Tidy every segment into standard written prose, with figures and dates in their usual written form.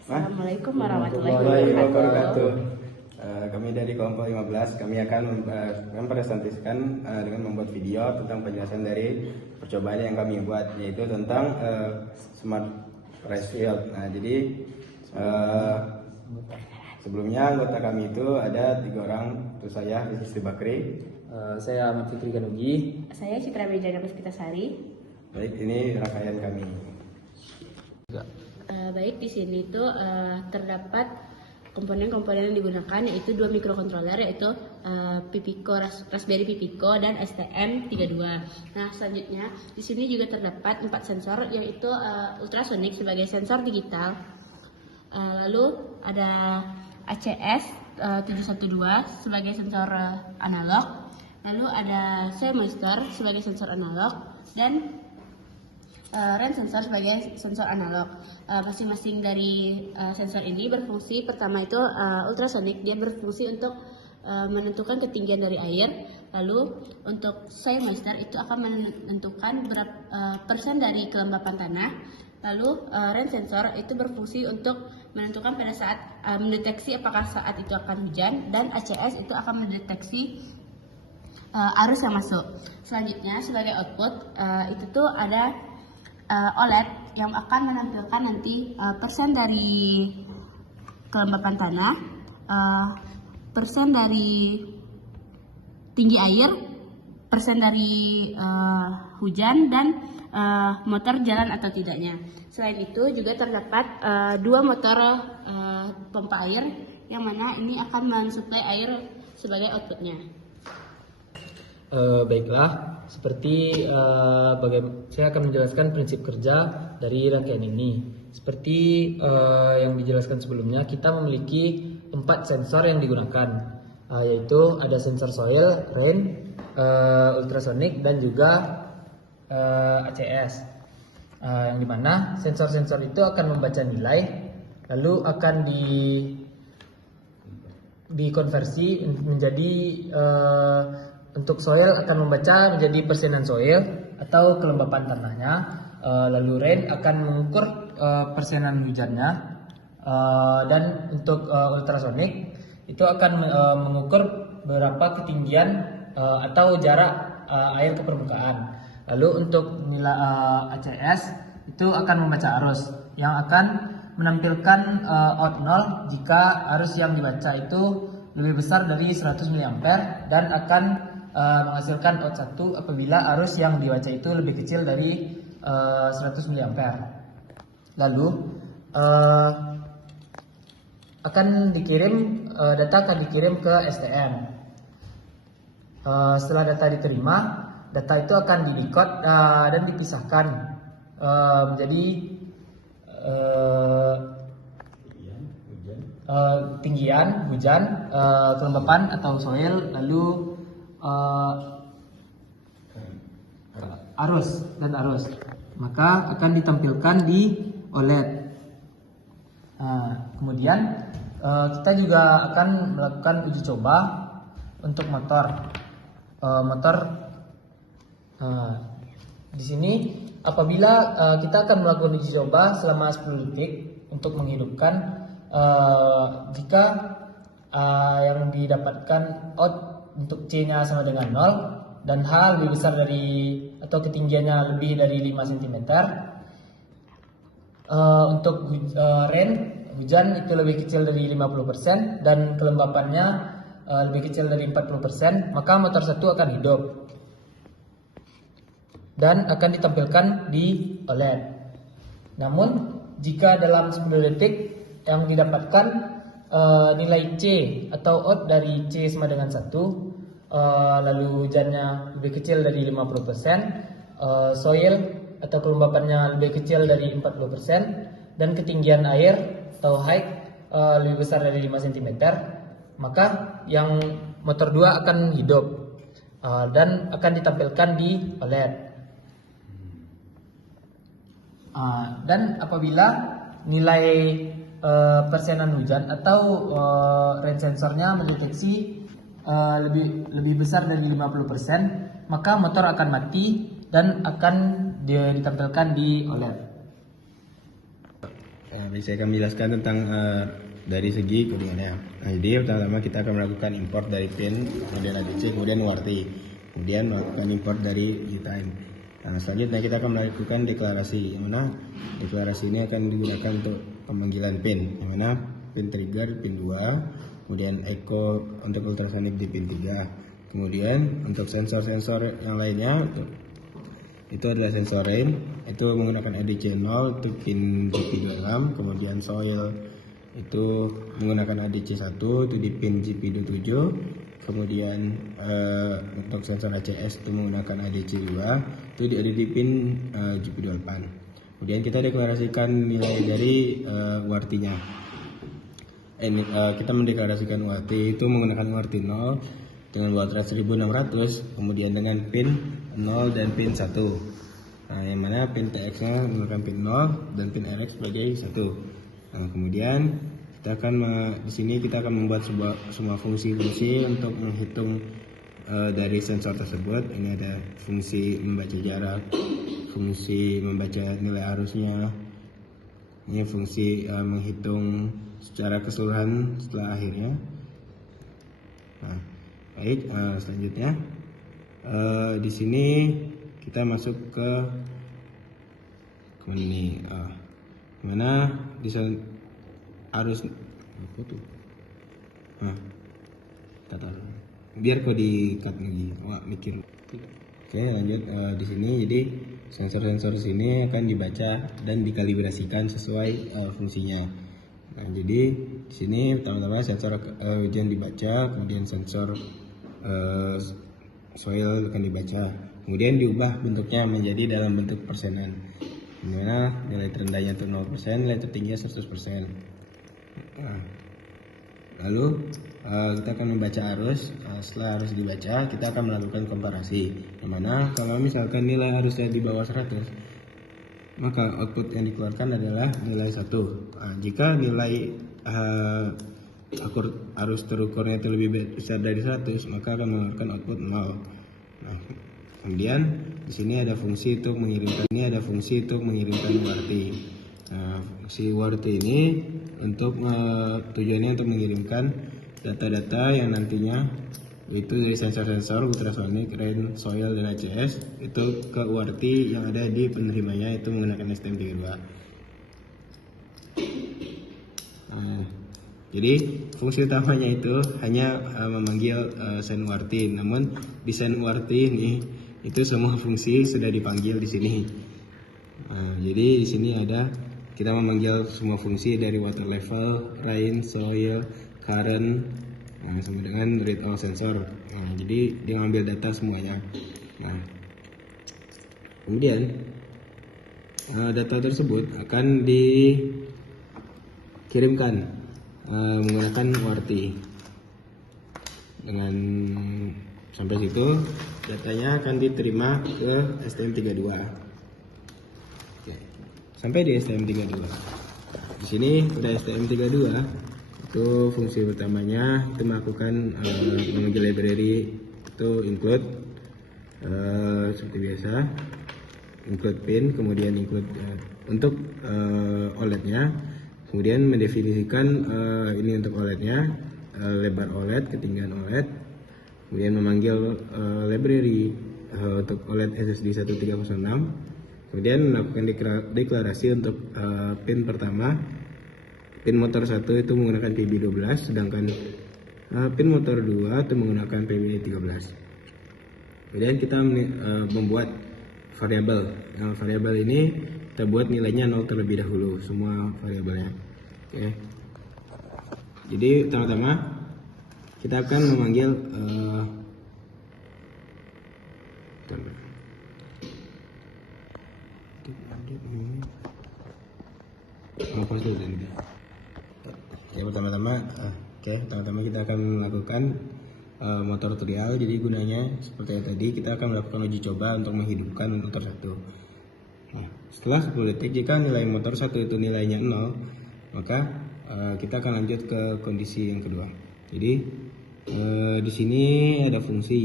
Assalamualaikum warahmatullahi wabarakatuh. Kami dari kelompok 15, kami akan mempresentasikan dengan membuat video tentang penjelasan dari percobaan yang kami buat, yaitu tentang smart rice field. Nah, jadi sebelumnya anggota kami itu ada 3 orang, itu saya, Istri Bakri, saya Ahmad Fikri Ganugi. Saya Citra Mejana Puspitasari. Baik, ini rangkaian kami. Baik, di sini tuh terdapat komponen-komponen yang digunakan, yaitu 2 mikrokontroler, yaitu Pipico, Raspberry Pipico dan STM32. Nah, selanjutnya di sini juga terdapat 4 sensor, yaitu ultrasonic sebagai sensor digital. Lalu ada ACS 712 sebagai sensor analog. Lalu ada soil moisture sebagai sensor analog dan REN sensor sebagai sensor analog. Masing-masing dari sensor ini berfungsi, pertama itu ultrasonic, dia berfungsi untuk menentukan ketinggian dari air. Lalu untuk soil moisture itu akan menentukan berapa persen dari kelembapan tanah. Lalu REN sensor itu berfungsi untuk menentukan pada saat mendeteksi apakah saat itu akan hujan, dan ACS itu akan mendeteksi arus yang masuk. Selanjutnya sebagai output itu tuh ada OLED yang akan menampilkan nanti persen dari kelembapan tanah, persen dari tinggi air, persen dari hujan, dan motor jalan atau tidaknya. Selain itu juga terdapat 2 motor pompa air, yang mana ini akan mensuplai air sebagai outputnya. Baiklah, seperti saya akan menjelaskan prinsip kerja dari rangkaian ini. Seperti yang dijelaskan sebelumnya, kita memiliki 4 sensor yang digunakan, yaitu ada sensor soil, rain, ultrasonic, dan juga ACS. Yang dimana sensor-sensor itu akan membaca nilai, lalu akan dikonversi menjadi untuk soil akan membaca menjadi persenan soil atau kelembapan tanahnya. Lalu rain akan mengukur persenan hujannya, dan untuk ultrasonic itu akan mengukur berapa ketinggian atau jarak air ke permukaan. Lalu untuk nilai ACS itu akan membaca arus, yang akan menampilkan out 0 jika arus yang dibaca itu lebih besar dari 100 mA, dan akan menghasilkan out 1 apabila arus yang dibaca itu lebih kecil dari 100 mA. Lalu data akan dikirim ke STM. Setelah data diterima, data itu akan di-decode dan dipisahkan menjadi tinggian, hujan, kelembapan atau soil, lalu arus. Maka akan ditampilkan di OLED. Kemudian kita juga akan melakukan uji coba untuk motor. Di sini apabila kita akan melakukan uji coba selama 10 detik untuk menghidupkan, jika yang didapatkan out untuk C-nya sama dengan 0 dan H lebih besar dari atau ketinggiannya lebih dari 5 cm. Untuk rain, hujan itu lebih kecil dari 50% dan kelembapannya lebih kecil dari 40%, maka motor 1 akan hidup dan akan ditampilkan di OLED. Namun jika dalam 10 detik yang didapatkan nilai C atau out dari C sama dengan 1, lalu hujannya lebih kecil dari 50%, soil atau kelembapannya lebih kecil dari 40%, dan ketinggian air atau height lebih besar dari 5 cm, maka yang motor 2 akan hidup dan akan ditampilkan di OLED. Dan apabila nilai persenan hujan atau range sensornya mendeteksi lebih besar dari 50%, maka motor akan mati dan akan ditampilkan di OLED. Baik, saya akan menjelaskan tentang dari segi codingannya. Nah, jadi pertama kita akan melakukan import dari pin, kemudian ADC, kemudian UART, kemudian melakukan import dari UTime. Nah, selanjutnya kita akan melakukan deklarasi, yang mana deklarasi ini akan digunakan untuk pemanggilan pin, yang mana pin trigger pin 2, kemudian echo untuk ultrasonic di pin 3, kemudian untuk sensor-sensor yang lainnya itu adalah sensor rain, itu menggunakan ADC 0 untuk pin GP26, kemudian soil itu menggunakan ADC 1 itu di pin GP27, kemudian untuk sensor ACS itu menggunakan ADC 2 itu ada di pin GP28. Kemudian kita deklarasikan nilai dari UART-nya. Kita mendeklarasikan UART itu menggunakan UART 0 dengan baud rate 1600, kemudian dengan pin 0 dan pin 1. Nah, yang mana pin TX-nya menggunakan pin 0 dan pin RX sebagai 1. Nah, kemudian kita akan di sini kita akan membuat semua fungsi-fungsi untuk menghitung dari sensor tersebut. Ini ada fungsi membaca jarak, fungsi membaca nilai arusnya, ini fungsi menghitung secara keseluruhan setelah akhirnya. Nah, baik, selanjutnya di sini kita masuk ke mana ini, mana bisa arus apa tuh? Biar kau di cut lagi, mikir. Oke, lanjut di sini. Jadi sensor-sensor sini akan dibaca dan dikalibrasikan sesuai fungsinya. Nah, jadi di sini pertama-tama sensor hujan dibaca, kemudian sensor soil akan dibaca, kemudian diubah bentuknya menjadi dalam bentuk persenan, dimana nilai terendahnya itu 0%, nilai tertingginya 100%. Nah, lalu kita akan membaca arus. Setelah arus dibaca, kita akan melakukan komparasi, dimana kalau misalkan nilai arusnya di bawah 100, maka output yang dikeluarkan adalah nilai 1. Nah, jika nilai arus terukurnya itu lebih besar dari 100, maka akan mengeluarkan output 0. Nah, kemudian di sini ada fungsi untuk mengirimkan UART. Nah, fungsi UART ini untuk tujuannya untuk mengirimkan data-data yang nantinya itu dari sensor-sensor ultrasonic, rain, soil, dan ACS itu ke UART yang ada di penerimanya, itu menggunakan STM32. Nah, jadi fungsi utamanya itu hanya memanggil send UART. Namun di send UART ini itu semua fungsi sudah dipanggil di sini. Nah, jadi di sini ada kita memanggil semua fungsi dari water level, rain, soil, current, sama dengan read all sensor. Nah, jadi dia ngambil data semuanya. Nah, kemudian data tersebut akan dikirimkan menggunakan UART. Dengan sampai situ datanya akan diterima ke STM32. Oke. Sampai di STM32. Di sini udah STM32. Itu fungsi utamanya itu melakukan menguji library itu include seperti biasa, include pin, kemudian include untuk OLED-nya, kemudian mendefinisikan ini untuk OLED-nya, lebar OLED, ketinggian OLED, kemudian memanggil library untuk OLED SSD 1306, kemudian melakukan deklarasi untuk pin pertama. Pin motor 1 itu menggunakan PB12, sedangkan pin motor 2 itu menggunakan PB13. Kemudian kita membuat variabel. Nah, variabel ini kita buat nilainya 0 terlebih dahulu, semua variabelnya. Oke. Jadi pertama-tama kita akan memanggil ya pertama-tama pertama-tama kita akan melakukan motor trial. Jadi gunanya seperti yang tadi, kita akan melakukan uji coba untuk menghidupkan motor 1. Nah, setelah 10 detik jika nilai motor 1 itu nilainya 0, maka kita akan lanjut ke kondisi yang kedua. Jadi di sini ada fungsi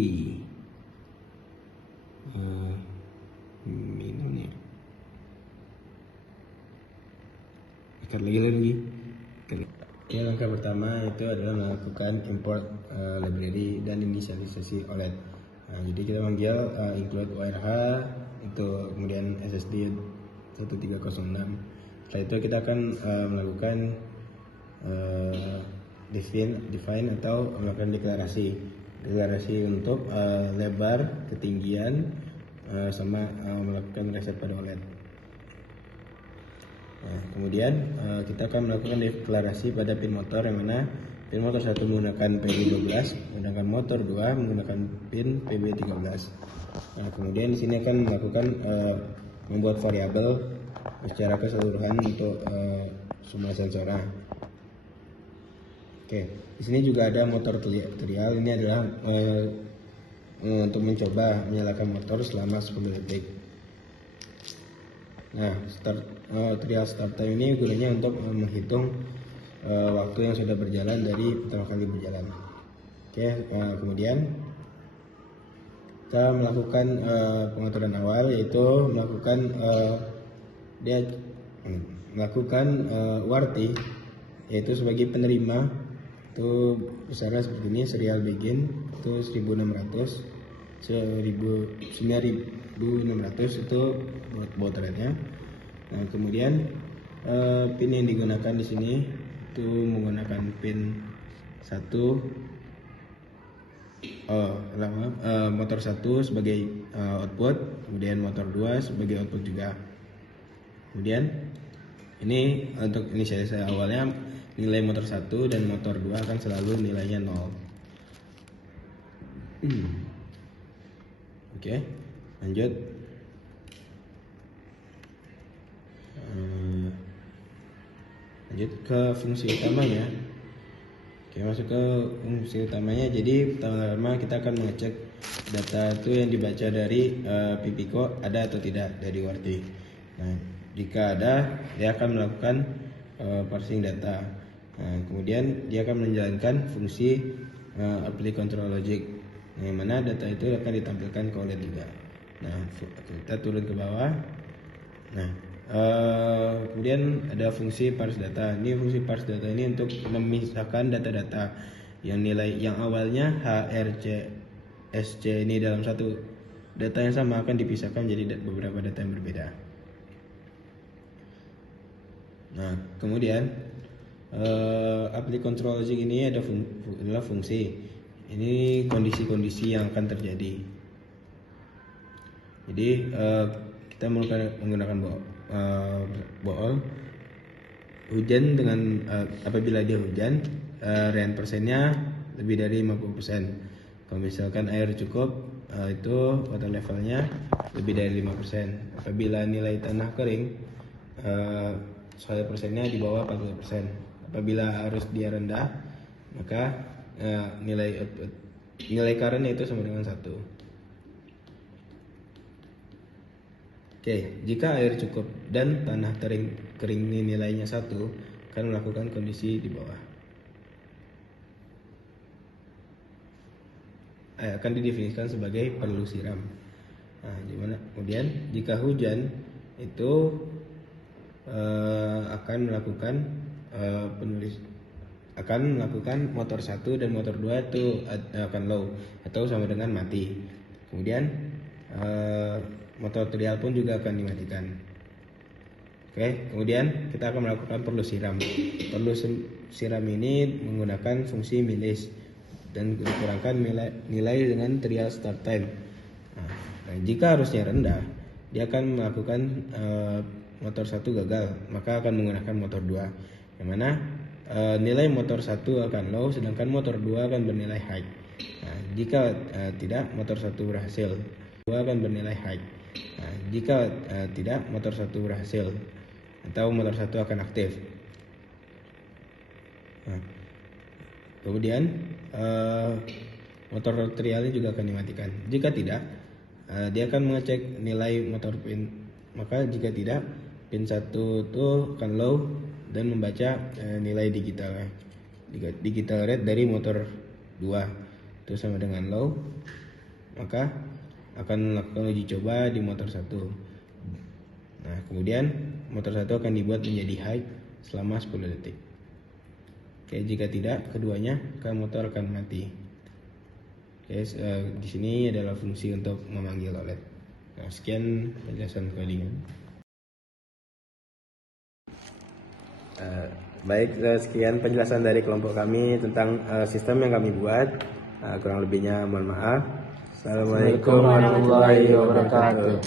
minum nih. Ikat lagi. Oke, langkah pertama itu adalah melakukan import library dan inisialisasi OLED. Nah, jadi kita manggil include ORH itu, kemudian SSD 1306. Setelah itu kita akan melakukan define atau melakukan deklarasi untuk lebar, ketinggian, sama melakukan reset pada OLED. Nah, kemudian kita akan melakukan deklarasi pada pin motor, yang mana pin motor 1 menggunakan PB12, sedangkan motor 2 menggunakan pin PB13. Nah, kemudian di sini akan melakukan membuat variabel secara keseluruhan untuk semua sensornya. Oke, di sini juga ada motor trial. Ini adalah untuk mencoba menyalakan motor selama 10 detik. Nah, trial start time ini gunanya untuk menghitung waktu yang sudah berjalan dari pertama kali berjalan. Oke, kemudian kita melakukan pengaturan awal, yaitu melakukan warranty, yaitu sebagai penerima itu besarnya seperti ini. Serial begin itu 1600, 9600 itu baud rate-nya. Nah, kemudian pin yang digunakan di sini itu menggunakan pin 1 motor 1 sebagai output, kemudian motor 2 sebagai output juga. Kemudian ini untuk inisialisasi awalnya, nilai motor 1 dan motor 2 akan selalu nilainya 0. Oke, lanjut. Lanjut ke fungsi utamanya. Oke, masuk ke fungsi utamanya. Jadi pertama kita akan mengecek data itu yang dibaca dari Pipico ada atau tidak dari warranty. Nah, jika ada, dia akan melakukan parsing data. Nah, kemudian dia akan menjalankan fungsi apply control logic, yang mana data itu akan ditampilkan ke OLED juga. Nah, kita turun ke bawah. Nah, kemudian ada fungsi parse data. Ini fungsi parse data ini untuk memisahkan data-data yang nilai yang awalnya HRC SC ini dalam satu data yang sama akan dipisahkan jadi beberapa data yang berbeda. Nah, kemudian apply control logic ini adalah fungsi. Ini kondisi-kondisi yang akan terjadi. Jadi kita menggunakan bool hujan dengan apabila dia hujan, rain persennya lebih dari 50%. Kalau misalkan air cukup, itu water levelnya lebih dari 5%. Apabila nilai tanah kering, soil persennya di bawah 40%. Apabila arus dia rendah, maka nilai current itu sama dengan 1. Oke, jika air cukup dan tanah kering ini nilainya 1, akan melakukan kondisi di bawah. Akan didefinisikan sebagai perlu siram. Nah, dimana kemudian jika hujan itu akan melakukan motor 1 dan motor 2 itu akan low atau sama dengan mati. Kemudian motor trial pun juga akan dimatikan. Oke, kemudian kita akan melakukan perlu siram. Perlu siram ini menggunakan fungsi milis dan dikurangkan nilai dengan trial start time. Nah, jika arusnya rendah, dia akan melakukan motor 1 gagal, maka akan menggunakan motor 2, yang mana nilai motor 1 akan low, sedangkan motor 2 akan bernilai high. Nah, jika tidak, motor 1 berhasil, 2 akan bernilai high. Nah, jika tidak, motor 1 berhasil atau motor 1 akan aktif. Nah, kemudian motor trialnya juga akan dimatikan. Jika tidak, dia akan mengecek nilai motor pin. Maka jika tidak, pin 1 itu akan low dan membaca nilai digital rate dari motor 2 itu sama dengan low, maka akan melakukan uji coba di motor 1. Nah, kemudian motor 1 akan dibuat menjadi high selama 10 detik. Oke, jika tidak, keduanya motor akan mati. Oke, di sini adalah fungsi untuk memanggil OLED. Nah, sekian penjelasan coding. Baik, sekian penjelasan dari kelompok kami tentang sistem yang kami buat. Kurang lebihnya mohon maaf. Assalamualaikum warahmatullahi wabarakatuh.